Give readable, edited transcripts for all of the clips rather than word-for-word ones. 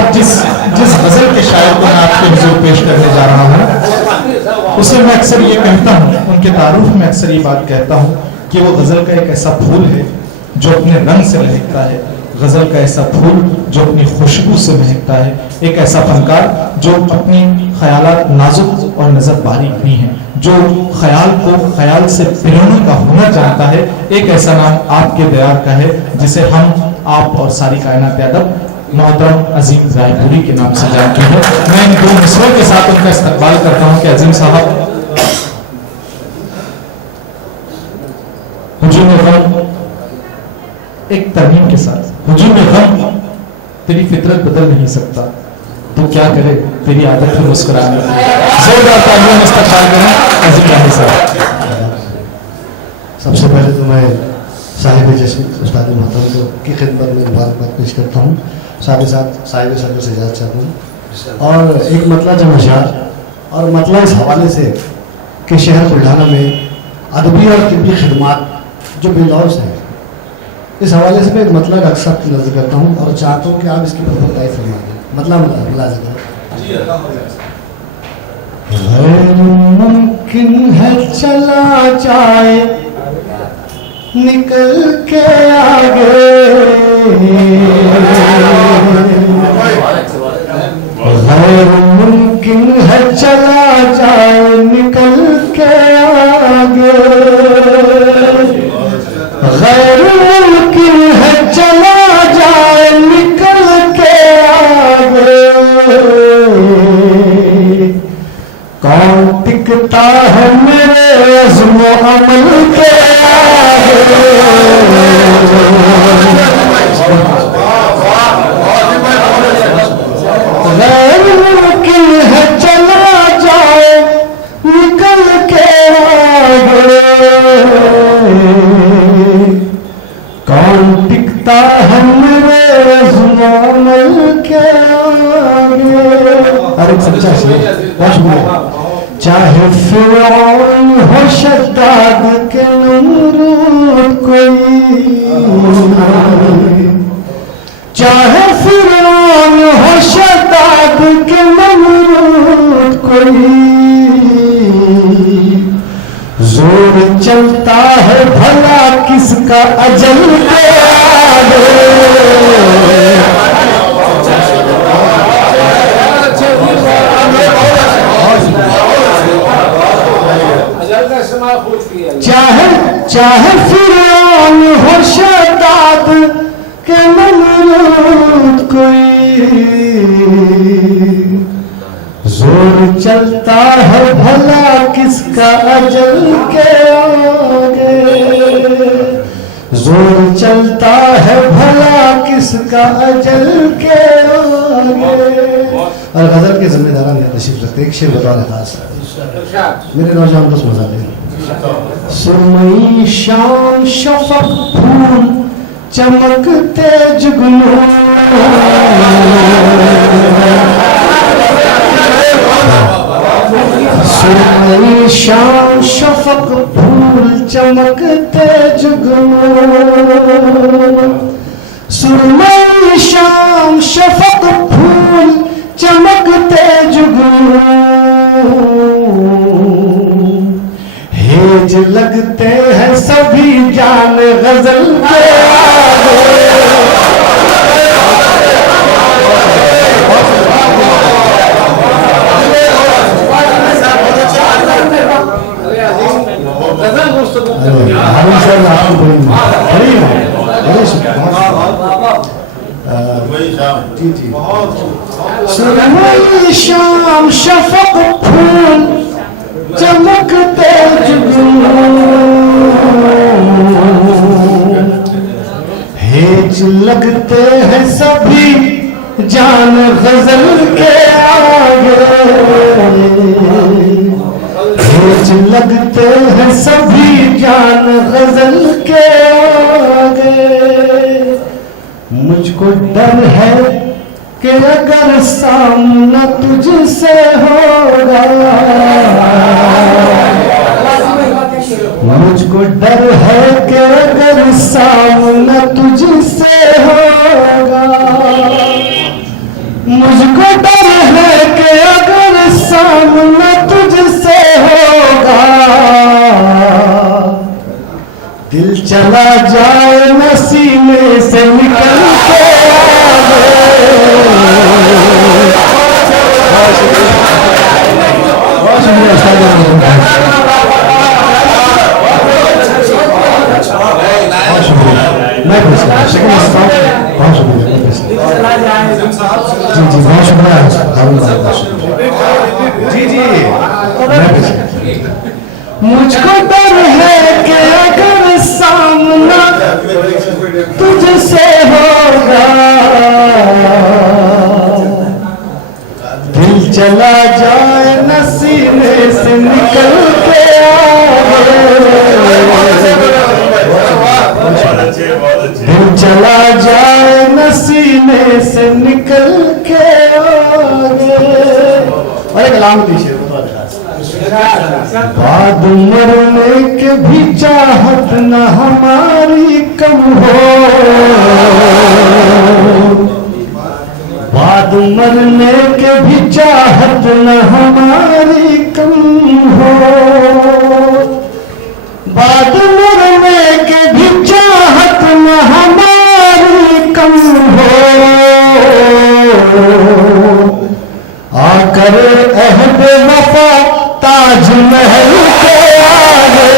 अब जिस गजल के शायर को मैं आपके हुजूर पेश करने जा रहा हूँ उसे मैं अक्सर ये कहता हूँ, उनके तारुफ में अक्सर ये बात कहता हूँ कि वो गजल का एक ऐसा फूल है जो अपने रंग से महकता है, गजल का ऐसा फूल जो अपनी खुशबू से महकता है, एक ऐसा फनकार जो अपनी ख्यालात नाजुक और नजर बारीक भी हैं, जो ख्याल को ख्याल से पिरोने का हुनर जानता है। एक ऐसा नाम आपके दयार का है जिसे हम, आप और सारी कायनात अदब मोहतरम अजीम रायपुरी के नाम से जानती है। मैं इन दो मिसरों के साथ उनका इस्तकबाल करता हूँ कि अजीम साहब हुजूम गम एक तरमीम के साथ, हुजूम गम तेरी फितरत बदल नहीं सकता तो क्या करे तेरी आदत है मुस्कुराने की। जोरदार तालियों में इस्तकबाल करें अजीम राही साहब। सबसे पहले तो मैं साहिब जश्न उस्ताद मोहतरम की खिदमत में मुबारकबाद पेश करता हूँ, साथ ही साथ साहिब सदर से इजाज़त चाहता हूँ। और एक मतला जब अशार और मतला इस हवाले से कि शहर बुल्ढाना में अदबी और तिब्बी खिदमात जो बेलौस है, इस हवाले से मैं एक मतला अक्सर नजर करता हूँ और चाहता हूँ कि आप इसकी बताई फरमा दें। मतलब मुमकिन है चला जाए निकल के आगे, गैर मुमकिन है चला जाए निकल के आगे, गैर मुमकिन है चला जाए निकल के आगे, कौन टिकता है मेरे अज़्म अमल के आगे। गैर मुमकिन है चला जाए निकल के आगे, कौन टिकता है मेरे अज़्म अमल के आगे। अरे सच्चा से चाहे फिरौन हो शद्दाद के नमरूद कोई, चाहे फिरौन हो शद्दाद के नमरूद कोई, जोर चलता है भला किसका अजल के आगे। चाहे फिरौन हो शद्दाद के नमरूद कोई, जोर चलता है भला किसका अजल के आगे, जोर चलता है भला किसका अजल के आगे। और गजल के जिम्मेदारान ने तशरीफ रखते एक शेर बता रहा खास मेरे नौजवान दोस्त मजा ले। सुरमई शाम शफक फूल चमकते जुगनू, सुरमई शाम शफक फूल चमकते जुगनू, सुरमई शाम शफक फूल चमकते जुगनू, हेज लगते हैं सभी जान गजल के आगे। सुरमई शाम शफक फूल चमकते जुगनू, हेज लगते हैं सभी जान गजल के आगे, हेज लगते हैं सभी जान गजल के आगे। मुझको डर है कि अगर सामना तुझसे होगा, मुझको डर है कि अगर सामना तुझसे होगा, चला जाए न सीने से निकल के बहुत शुक्रिया उस्ताद। बहुत शुक्रिया, मैं खुश हूँ, शुक्रिया उस्ताद, बहुत शुक्रिया, मैं खुश हूँ। जी जी बहुत शुक्रिया हारून भाई, बहुत शुक्रिया। जी जी मैं खुश हूँ। मुझको डर है कि अगर सामना तुझसे होगा दिल चला जाए न सीने से निकल के दिल चला जाए न सीने से निकल के और एक कलाम दीजिए बाद मरने के भी चाहत न हमारी कम हो बाद मरने के भी चाहत न हमारी कम हो बाद मरने के भी चाहत न हमारी कम हो आकर अहद वफा ताजमहल के आगे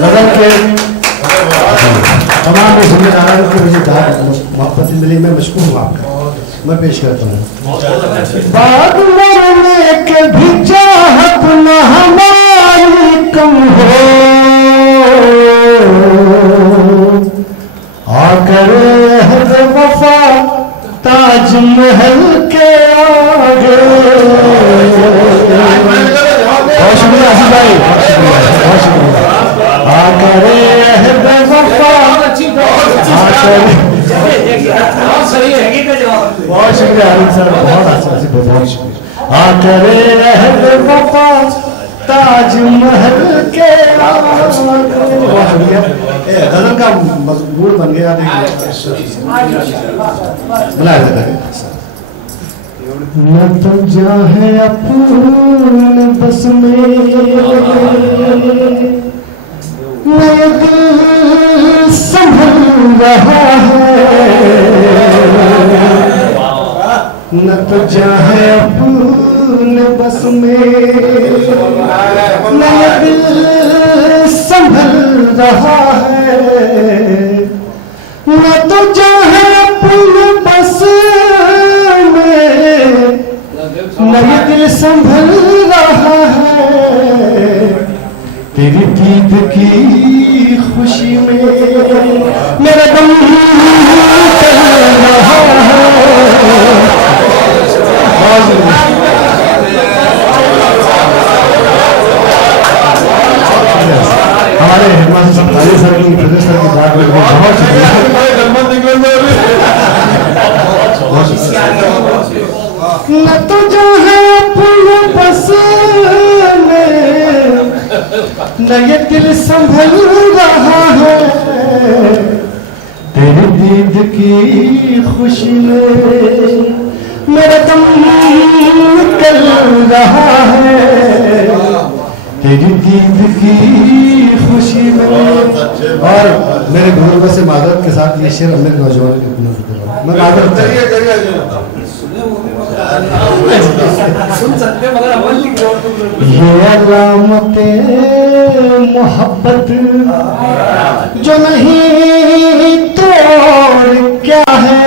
गजल के तमाम जिम्मेदारों की मुझे मोहब्बत मिली, मैं मशकूर हूँ आपका। मैं पेश करता हूँ। बाद मरने के भी चाहत न हमारी कम हो आकर अहद वफा ताजमहल के आगे। बहुत शुक्रिया आसिफ भाई, बहुत शुक्रिया। आकर अहद वफा बहुत शुक्रिया आरिफ सर, बहुत अच्छा, बहुत शुक्रिया। आकर अहद वफा ताजमहल के बहुत शुक्रिया। गजल का मजबूर बन गया, न तो जाए अपने बस में मैं दिल संभल रहा है न तो जाए अपने बस में मैं दिल संभल रहा है न तो जाए अपने बस में मैं दिल संभल रहा है तेरी दीद की खुशी में मेरा दम चल रहा है। हमारे हिमाचल सरकारी सर की प्रदेश सर की बात में बहुत न तो जो है अपने बस में न ये दिल संभल रहा है तेरी दीद की खुशी में मेरा दम निकल रहा है तेरी दीद की खुशी में। और मेरे गुरु से मादरत के साथ ये शेर मेरे नौजवान के मैं मादरत ये अलामते मोहब्बत जो नहीं तो क्या है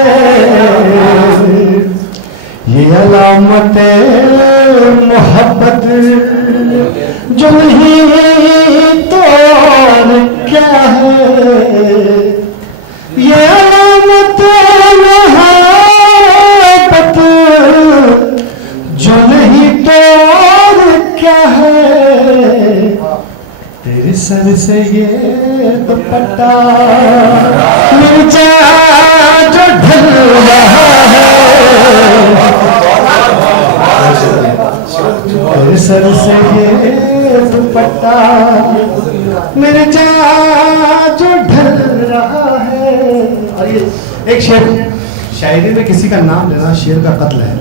ये अलामते मोहब्बत जो नहीं तो क्या है ये अलामते मोहब्बत जो नहीं तो क्या है तेरे सर से ये दुपट्टा नीचा जो ढल रहा है मेरे सर से ये दुपट्टा मेरे जान जो ढल रहा है। और ये एक शेर, शायरी में किसी का नाम लेना शेर का कत्ल है।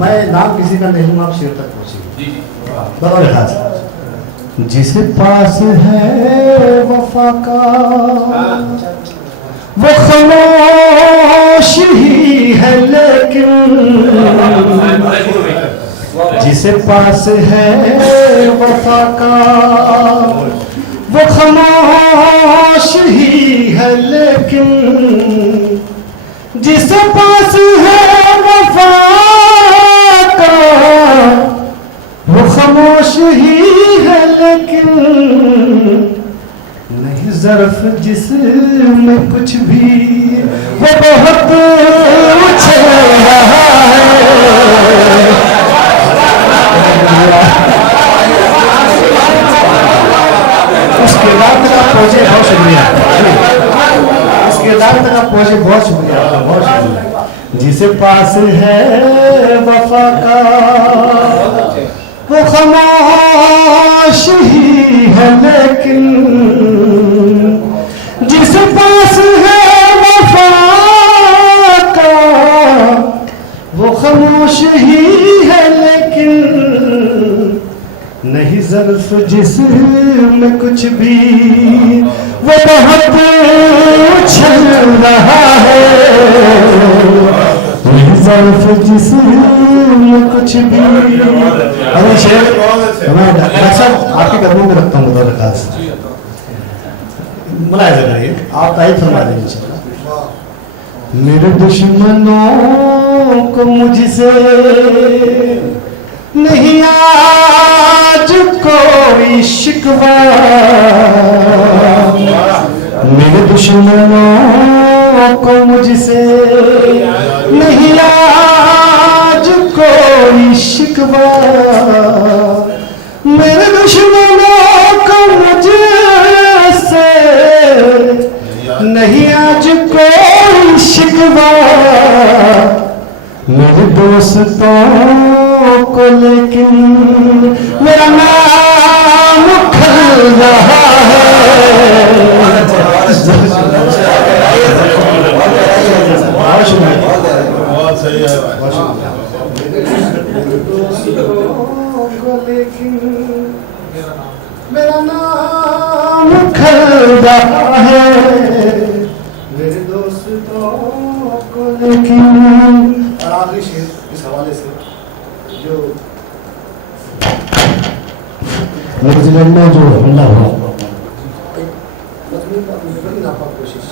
मैं नाम किसी का नहीं लूंगा, आप शेर तक पहुंचिए। बराबर खास जिस पास है वफा का वो खामोश ही है, लेकिन जिसे पास है वफा का वो खामोश ही है, लेकिन जिसे पास है वफा का वो खामोश ही है, लेकिन नहीं ज़र्फ जिसमें कुछ भी वो बहुत उछल रहा है। उसके बाद का पहुंचे, बहुत शुक्रिया। उसके बाद का पहुंचे, बहुत शुक्रिया, बहुत शुक्रिया। जिसे पास है वफा का वो खामोश ही है, लेकिन जिस पास है वफा का वो खामोश ही है, लेकिन नहीं ज़र्फ जिसमें कुछ भी वो बहुत उछल रहा है। ज़र्फ जिसमें कुछ भी। अरे शेर मैं डॉक्टर साहब आपके कदमों में रखता हूँ बतौर खास। मुलायजा करिए, आप तारीफ फरमा देंगे। मेरे दुश्मनों को मुझसे नहीं आज कोई शिकवा, मेरे दुश्मनों को मुझसे नहीं आज कोई शिकवा, मेरे दुश्मनों को मुझसे नहीं आज कोई शिकवा, मेरे दोस्तों को लेकिन मेरा नाम खल रहा है। बहुत सही है, लेकिन मेरा नाम खल रहा है, मेरे दोस्तों को लेकिन। और आखिरी शेर इस हवाले से जो न्यूजीलैंड में जो हमला हुआ, कोशिश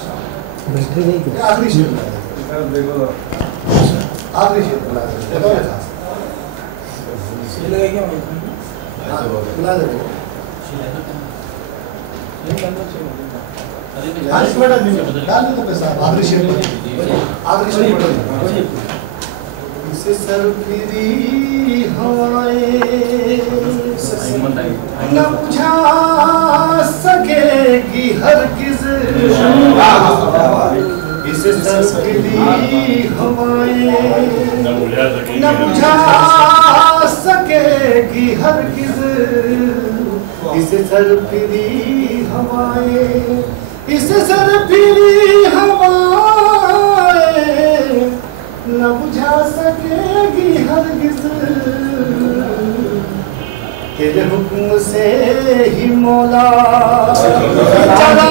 आखिरी शेर, आखिरी शेर इसे सरफिरी हवाएं न बुझा सकेगी हरगिज़, इसे सरफिरी हवाएं न बुझा सकेगी हरगिज़, इसे सरफिरी हवाएं, इसे सरफिरी हवाएं न बुझा सकेगी हरगिज़, तेरे हुक्म से ही मौला चला